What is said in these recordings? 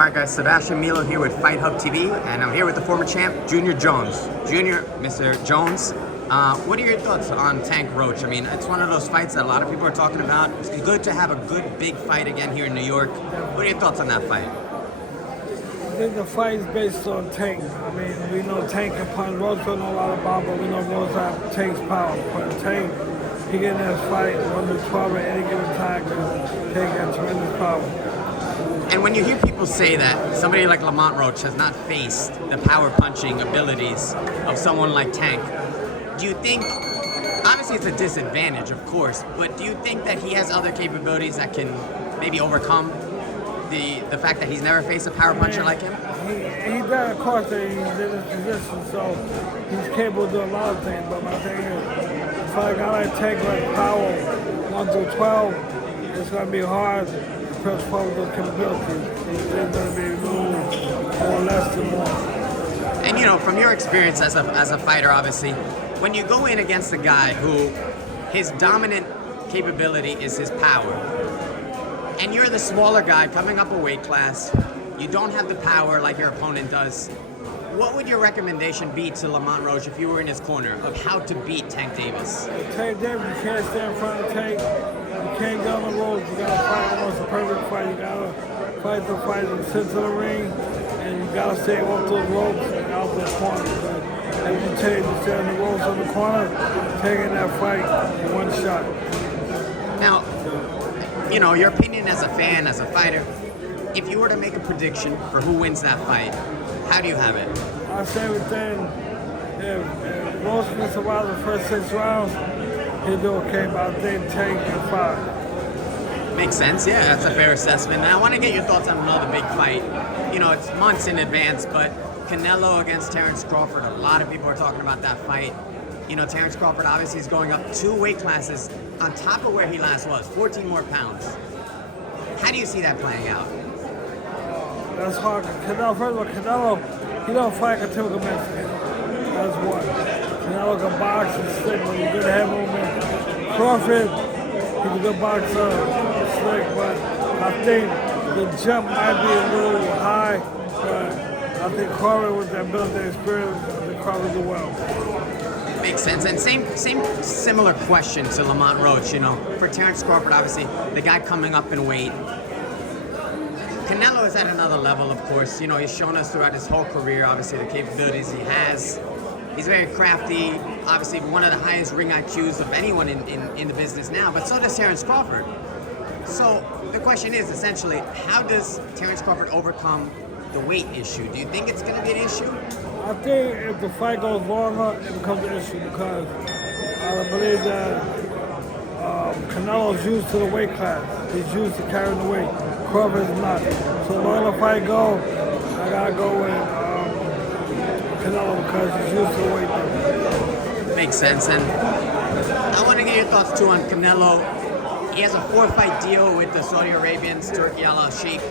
Alright guys, Sebastian Milo here with Fight Hub TV, and I'm here with the former champ, Junior Jones. Junior, Mr. Jones, what are your thoughts on Tank Roach? I mean, it's one of those fights that a lot of people are talking about. It's good to have a good, big fight again here in New York. What are your thoughts on that fight? I think the fight is based on Tank. I mean, we know Tank can punch. Roach don't know a lot about, but we know Roach have Tank's power. But Tank, he get in that fight 1-12 at any given time because Tank has tremendous power. And when you hear people say that somebody like Lamont Roach has not faced the power punching abilities of someone like Tank, do you think, obviously it's a disadvantage of course, but do you think that he has other capabilities that can maybe overcome the fact that he's never faced a power puncher like him? He does, of course, that he's in his position, so he's capable of doing a lot of things, but my thing is, if I got to take like power 1-12, it's going to be hard to press forward those capabilities. It's going to be more or less than more. And you know, from your experience as a fighter, obviously, when you go in against a guy who his dominant capability is his power, and you're the smaller guy coming up a weight class, you don't have the power like your opponent does, what would your recommendation be to Lamont Roach if you were in his corner of how to beat Tank Davis? Tank Davis, you can't stand in front of Tank. You can't get on the road. You gotta fight almost a perfect fight. You gotta fight the fight in the center of the ring, and you gotta stay off those ropes and out those corners. As you take, you stay on the ropes on the corner, taking that fight in one shot. Now, you know, your opinion as a fan, as a fighter, if you were to make a prediction for who wins that fight, how do you have it? I say within, if Roach can survive the first 6 rounds, he'll do okay, but I think Tank in 5. Makes sense, yeah, that's a fair assessment. Now, I want to get your thoughts on another big fight. You know, it's months in advance, but Canelo against Terence Crawford, a lot of people are talking about that fight. You know, Terence Crawford obviously is going up 2 weight classes on top of where he last was, 14 more pounds. How do you see that playing out? That's hard. Canelo, first of all, Canelo, he don't fight like a typical Mexican. That's one. Canelo can box and slick with a good head movement. Crawford, he's a good boxer, slick, but I think the jump might be a little high, but I think Crawford with that ability experience, I think Crawford do well. Makes sense. And similar question to Lamont Roach, you know, for Terence Crawford, obviously, the guy coming up in weight. Canelo is at another level, of course. You know, he's shown us throughout his whole career, obviously, the capabilities he has. He's very crafty, obviously one of the highest ring IQs of anyone in the business now, but so does Terence Crawford. So the question is, essentially, how does Terence Crawford overcome the weight issue? Do you think it's going to be an issue? I think if the fight goes longer, it becomes an issue because I believe that Canelo's used to the weight class. He's used to carrying the weight. Crawford is not. So the longer the fight goes, I gotta go with Canelo because he's used to the weight. Makes sense. And I want to get your thoughts too on Canelo. He has a 4-fight deal with the Saudi Arabians, Turki Al Sheikh.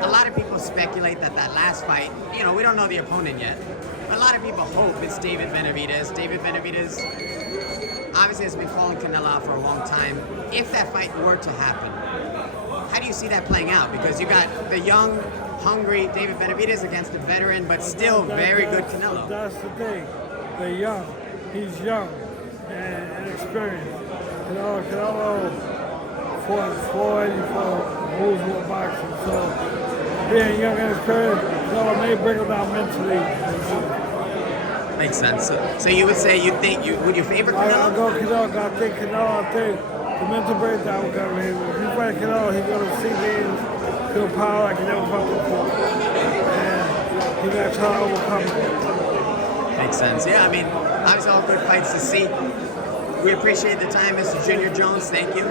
A lot of people speculate that last fight, you know, we don't know the opponent yet. A lot of people hope it's David Benavidez. David Benavidez obviously has been following Canelo out for a long time. If that fight were to happen, how do you see that playing out? Because you got the young, hungry David Benavidez against a veteran, but still very good Canelo. That's the thing. They're young. He's young and inexperienced. Canelo fought Floyd, he fought moves with boxing. So being young and experienced, Canelo may bring him down mentally. Makes sense. So you would say would you favor Canelo? I'll go Canelo. I think the mental breakdown will go to him. If he fight Canelo, he's going to see things, feel power like he never felt before. And he's going to try to overcome it. Makes sense. Yeah, I mean, obviously all good fights to see. We appreciate the time, Mr. Junior Jones. Thank you.